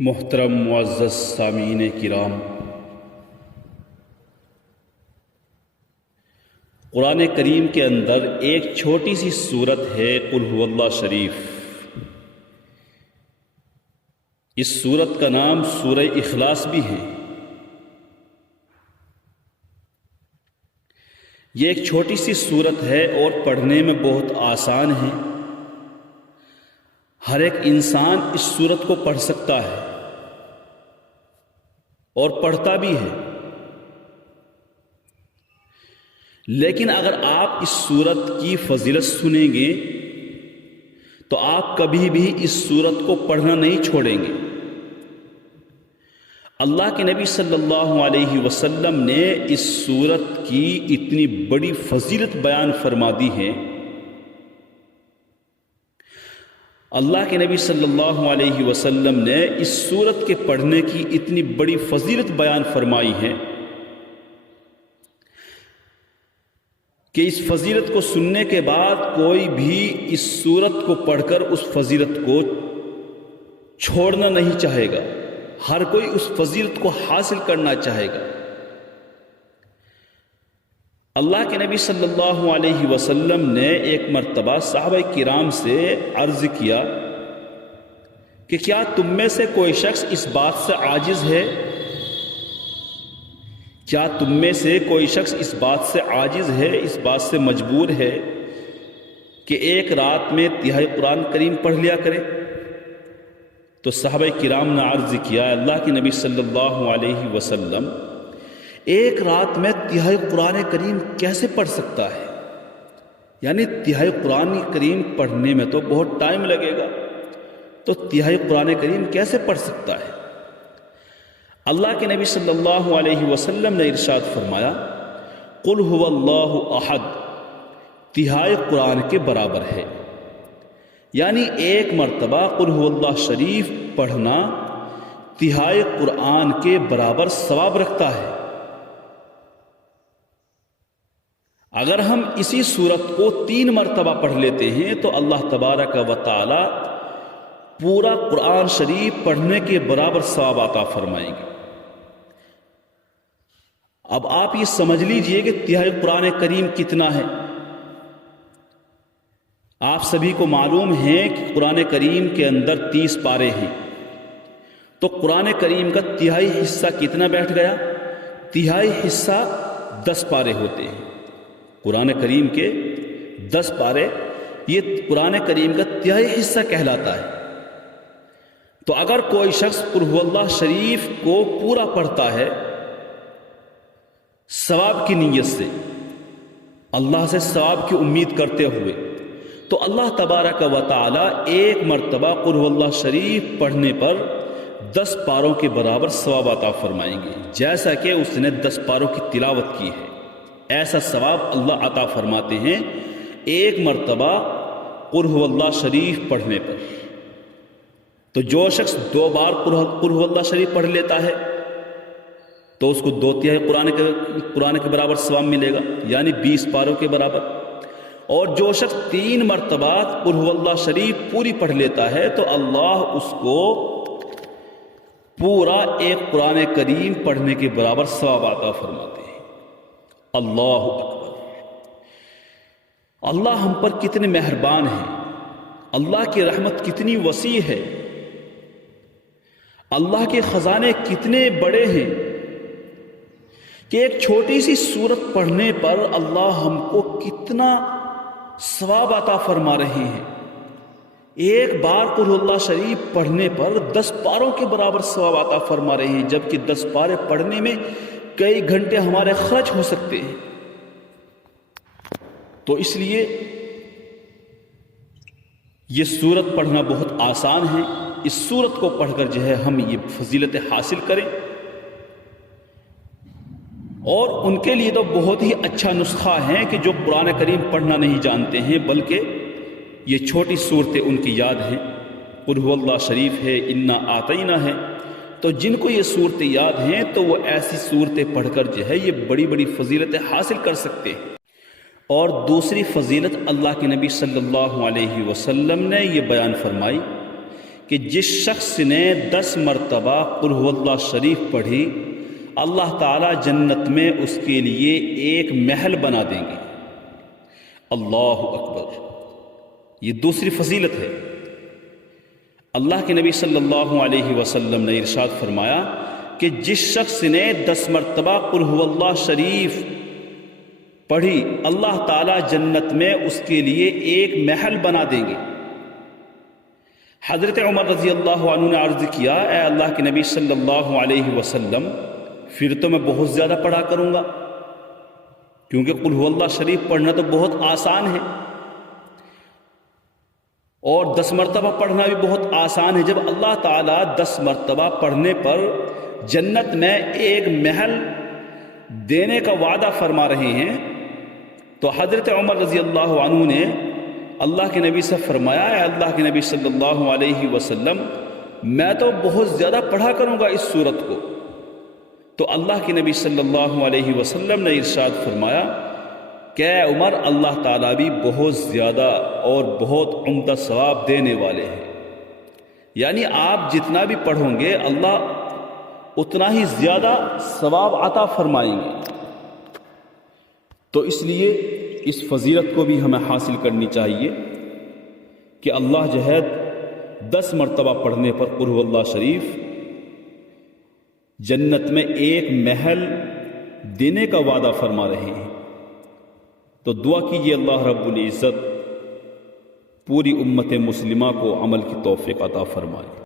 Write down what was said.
محترم معزز سامعین کرام، قرآن کریم کے اندر ایک چھوٹی سی سورت ہے قل هو اللہ شریف۔ اس سورت کا نام سورہ اخلاص بھی ہے۔ یہ ایک چھوٹی سی سورت ہے اور پڑھنے میں بہت آسان ہے۔ ہر ایک انسان اس سورت کو پڑھ سکتا ہے اور پڑھتا بھی ہے، لیکن اگر آپ اس سورت کی فضیلت سنیں گے تو آپ کبھی بھی اس سورت کو پڑھنا نہیں چھوڑیں گے۔ اللہ کے نبی صلی اللہ علیہ وسلم نے اس سورت کی اتنی بڑی فضیلت بیان فرما دی ہے۔ اللہ کے نبی صلی اللہ علیہ وسلم نے اس سورت کے پڑھنے کی اتنی بڑی فضیلت بیان فرمائی ہے کہ اس فضیلت کو سننے کے بعد کوئی بھی اس سورت کو پڑھ کر اس فضیلت کو چھوڑنا نہیں چاہے گا۔ ہر کوئی اس فضیلت کو حاصل کرنا چاہے گا۔ اللہ کے نبی صلی اللہ علیہ وسلم نے ایک مرتبہ صحابہ کرام سے عرض کیا کہ کیا تم میں سے کوئی شخص اس بات سے عاجز ہے؟ کیا تم میں سے کوئی شخص اس بات سے عاجز ہے، اس بات سے مجبور ہے کہ ایک رات میں تہائی قرآن کریم پڑھ لیا کرے؟ تو صحابہ کرام نے عرض کیا، اللہ کے نبی صلی اللہ علیہ وسلم ایک رات میں تہائی قرآن کریم کیسے پڑھ سکتا ہے؟ یعنی تہائی قرآن کریم پڑھنے میں تو بہت ٹائم لگے گا، تو تہائی قرآن کریم کیسے پڑھ سکتا ہے؟ اللہ کے نبی صلی اللہ علیہ وسلم نے ارشاد فرمایا، قل هو اللہ احد تہائی قرآن کے برابر ہے۔ یعنی ایک مرتبہ قل هو اللہ شریف پڑھنا تہائی قرآن کے برابر ثواب رکھتا ہے۔ اگر ہم اسی سورت کو 3 مرتبہ پڑھ لیتے ہیں تو اللہ تبارک و تعالی پورا قرآن شریف پڑھنے کے برابر ثواب عطا فرمائیں گے۔ اب آپ یہ سمجھ لیجئے کہ تہائی قرآن کریم کتنا ہے۔ آپ سبھی کو معلوم ہے کہ قرآن کریم کے اندر 30 پارے ہیں، تو قرآن کریم کا تہائی حصہ کتنا بیٹھ گیا؟ تہائی حصہ 10 پارے ہوتے ہیں۔ قرآن کریم کے 10 پارے یہ قرآن کریم کا تہائی حصہ کہلاتا ہے۔ تو اگر کوئی شخص قل هو اللہ شریف کو پورا پڑھتا ہے ثواب کی نیت سے، اللہ سے ثواب کی امید کرتے ہوئے، تو اللہ تبارک و تعالی ایک مرتبہ قل هو اللہ شریف پڑھنے پر 10 پاروں کے برابر ثواب عطا فرمائیں گے، جیسا کہ اس نے 10 پاروں کی تلاوت کی ہے۔ ایسا ثواب اللہ عطا فرماتے ہیں ایک مرتبہ قل هو اللہ شریف پڑھنے پر۔ تو جو شخص 2 بار قل هو اللہ شریف پڑھ لیتا ہے تو اس کو 2 تہائی قرآن کے برابر ثواب ملے گا، یعنی 20 پاروں کے برابر۔ اور جو شخص 3 مرتبہ قل هو اللہ شریف پوری پڑھ لیتا ہے تو اللہ اس کو پورا ایک قرآن کریم پڑھنے کے برابر ثواب عطا فرماتے ہیں۔ اللہ اکبر! اللہ ہم پر کتنے مہربان ہیں، اللہ کی رحمت کتنی وسیع ہے، اللہ کے خزانے کتنے بڑے ہیں کہ ایک چھوٹی سی سورت پڑھنے پر اللہ ہم کو کتنا ثواب عطا فرما رہے ہیں۔ ایک بار قل اللہ شریف پڑھنے پر 10 پاروں کے برابر ثواب عطا فرما رہے ہیں، جبکہ 10 پارے پڑھنے میں کئی گھنٹے ہمارے خرچ ہو سکتے ہیں۔ تو اس لیے یہ سورت پڑھنا بہت آسان ہے۔ اس سورت کو پڑھ کر جو ہے ہم یہ فضیلت حاصل کریں، اور ان کے لیے تو بہت ہی اچھا نسخہ ہے کہ جو قرآن کریم پڑھنا نہیں جانتے ہیں، بلکہ یہ چھوٹی صورتیں ان کی یاد ہیں۔ قل هو اللہ شریف ہے، انا اعطینا ہے، تو جن کو یہ صورتیں یاد ہیں تو وہ ایسی صورتیں پڑھ کر جو ہے یہ بڑی بڑی فضیلتیں حاصل کر سکتے ہیں۔ اور دوسری فضیلت اللہ کے نبی صلی اللہ علیہ وسلم نے یہ بیان فرمائی کہ جس شخص نے 10 مرتبہ قل هو اللہ شریف پڑھی اللہ تعالیٰ جنت میں اس کے لیے ایک محل بنا دیں گے۔ اللہ اکبر، یہ دوسری فضیلت ہے۔ اللہ کے نبی صلی اللہ علیہ وسلم نے ارشاد فرمایا کہ جس شخص نے 10 مرتبہ قل هو اللہ شریف پڑھی اللہ تعالیٰ جنت میں اس کے لیے ایک محل بنا دیں گے۔ حضرت عمر رضی اللہ عنہ نے عرض کیا، اے اللہ کے نبی صلی اللہ علیہ وسلم، پھر تو میں بہت زیادہ پڑھا کروں گا، کیونکہ قل هو اللہ شریف پڑھنا تو بہت آسان ہے اور 10 مرتبہ پڑھنا بھی بہت آسان ہے۔ جب اللہ تعالیٰ 10 مرتبہ پڑھنے پر جنت میں ایک محل دینے کا وعدہ فرما رہے ہیں، تو حضرت عمر رضی اللہ عنہ نے اللہ کے نبی سے فرمایا، اے اللہ کے نبی صلی اللہ علیہ وسلم، میں تو بہت زیادہ پڑھا کروں گا اس سورت کو۔ تو اللہ کے نبی صلی اللہ علیہ وسلم نے ارشاد فرمایا کہ اے عمر، اللہ تعالیٰ بھی بہت زیادہ اور بہت عمدہ ثواب دینے والے ہیں، یعنی آپ جتنا بھی پڑھیں گے اللہ اتنا ہی زیادہ ثواب عطا فرمائیں گے۔ تو اس لیے اس فضیلت کو بھی ہمیں حاصل کرنی چاہیے کہ اللہ جو ہے 10 مرتبہ پڑھنے پر قل هو اللہ شریف جنت میں ایک محل دینے کا وعدہ فرما رہے ہیں۔ تو دعا کیجیے اللہ رب العزت پوری امت مسلمہ کو عمل کی توفیق عطا فرمائے۔